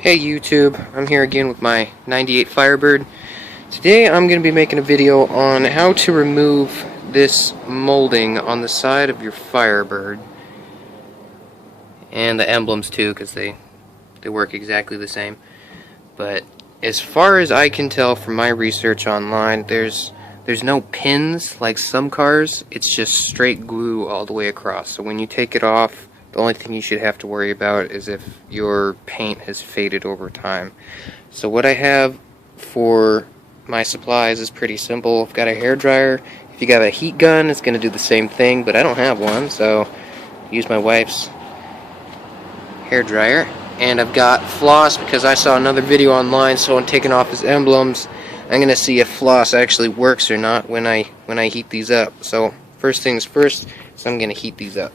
Hey YouTube, I'm here again with my 98 Firebird. Today I'm going to be making a video on how to remove this molding on the side of your Firebird. And the emblems too, because they work exactly the same. But as far as I can tell from my research online, there's no pins like some cars. It's just straight glue all the way across. So when you take it off, the only thing you should have to worry about is if your paint has faded over time. So what I have for my supplies is pretty simple. I've got a hairdryer. If you got a heat gun, it's going to do the same thing, but I don't have one, so I use my wife's hairdryer. And I've got floss because I saw another video online, someone taking off his emblems. I'm going to see if floss actually works or not when I heat these up. So first things first, is I'm going to heat these up.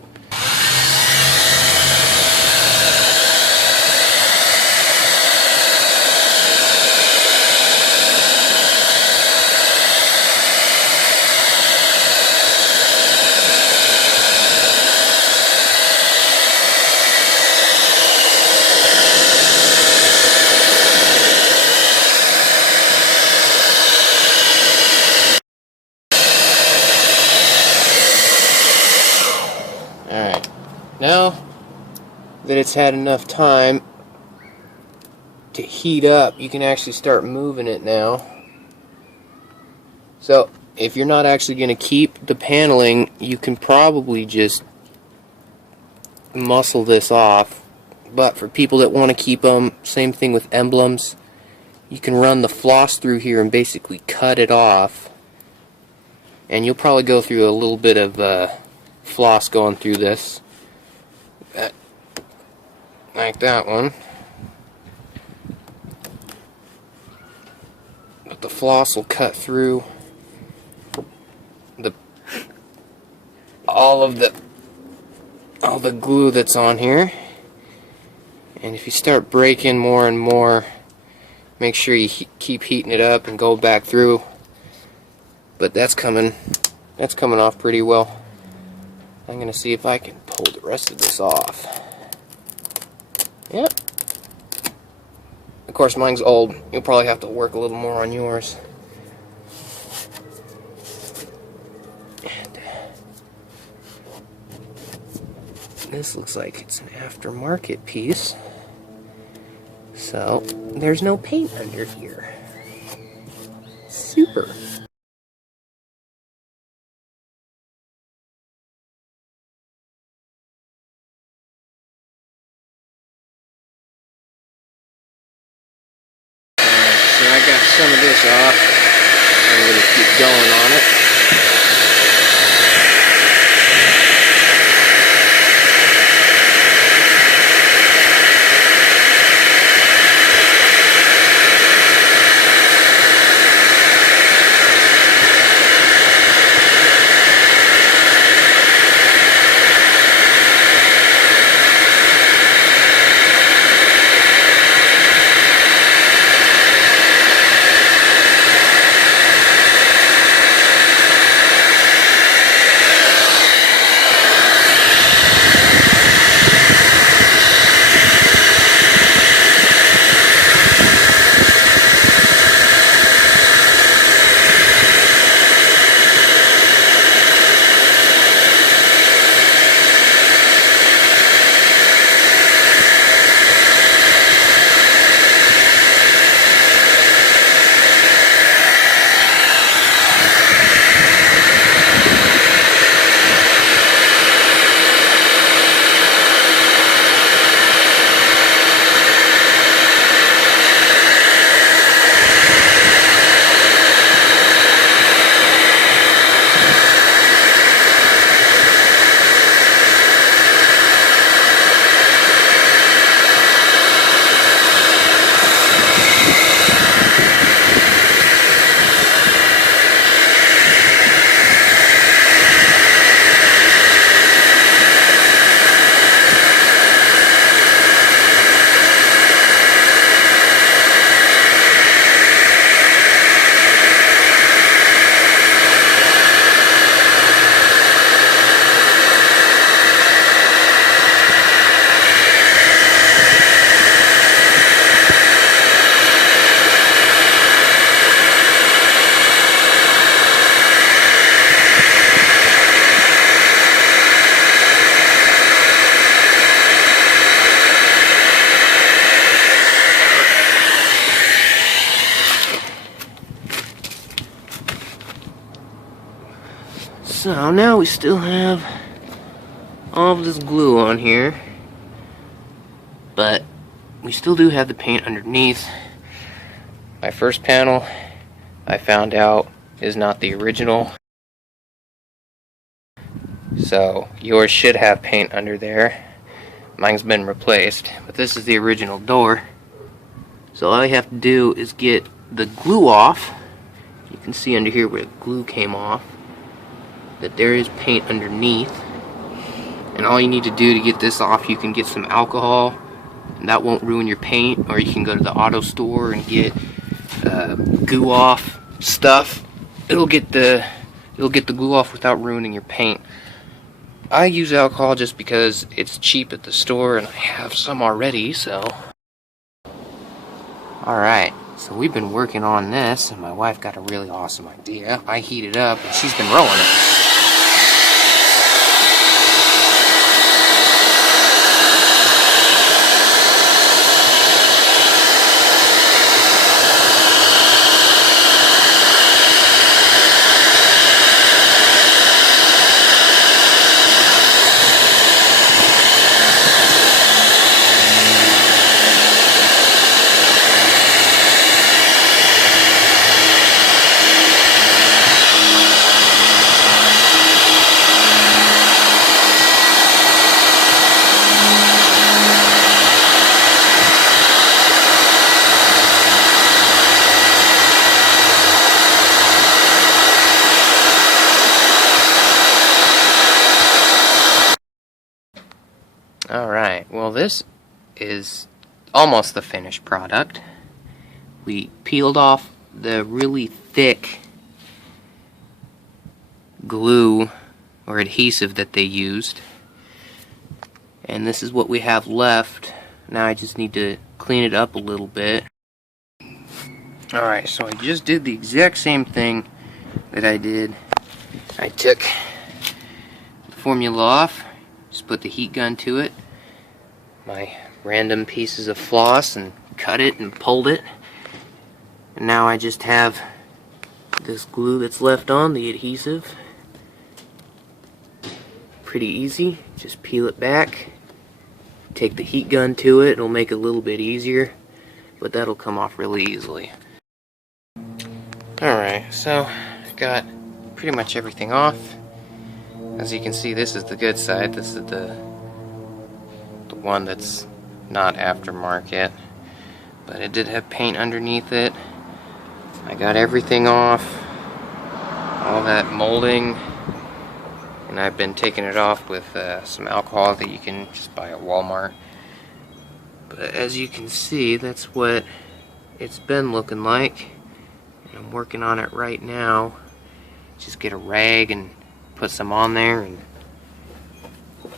Alright, now that it's had enough time to heat up, you can actually start moving it now. So, if you're not actually going to keep the paneling, you can probably just muscle this off. But for people that want to keep them, same thing with emblems, you can run the floss through here and basically cut it off. And you'll probably go through a little bit of floss going through this, like that one, but the floss will cut through all the glue that's on here. And if you start breaking more and more, make sure you keep heating it up and go back through. But that's coming off pretty well. I'm going to see if I can pull the rest of this off. Yep. Of course, mine's old. You'll probably have to work a little more on yours. And this looks like it's an aftermarket piece. So, there's no paint under here. Super. So I got some of this off. I'm going to keep going on it. now we still have all of this glue on here, but we still do have the paint underneath. My first panel, I found out, is not the original, so yours should have paint under there. Mine's been replaced, but this is the original door. So all I have to do is get the glue off. You can see under here where the glue came off that there is paint underneath, and all you need to do to get this off, you can get some alcohol and that won't ruin your paint, or you can go to the auto store and get goo off stuff. It'll get the glue off without ruining your paint. I use alcohol just because it's cheap at the store and I have some already, so. Alright, so we've been working on this and my wife got a really awesome idea. I heat it up and she's been rolling it. Alright, well this is almost the finished product. We peeled off the really thick glue or adhesive that they used, and this is what we have left. Now I just need to clean it up a little bit. Alright, so I just did the exact same thing that I did. I took the formula off, just put the heat gun to it, my random pieces of floss, and cut it and pulled it. And now I just have this glue that's left on, the adhesive. Pretty easy, just peel it back, take the heat gun to it, it'll make it a little bit easier, but that'll come off really easily. Alright, so I got pretty much everything off. As you can see, this is the good side. This is the one that's not aftermarket, but it did have paint underneath it. I got everything off, all that molding, and I've been taking it off with some alcohol that you can just buy at Walmart. But as you can see, that's what it's been looking like, and I'm working on it right now. Just get a rag and put some on there and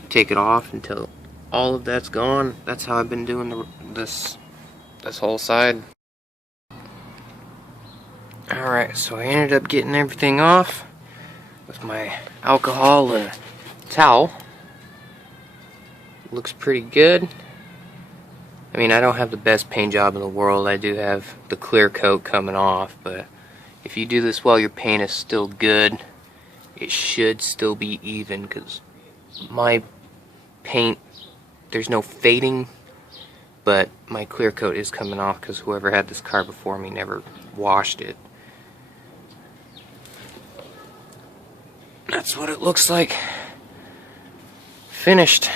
take it off until all of that's gone. That's how I've been doing this whole side. Alright, so I ended up getting everything off with my alcohol and towel. Looks pretty good. I mean, I don't have the best paint job in the world. I do have the clear coat coming off, but if you do this while your paint is still good, it should still be even, because my paint, there's no fading, but my clear coat is coming off because whoever had this car before me never washed it. That's what it looks like finished.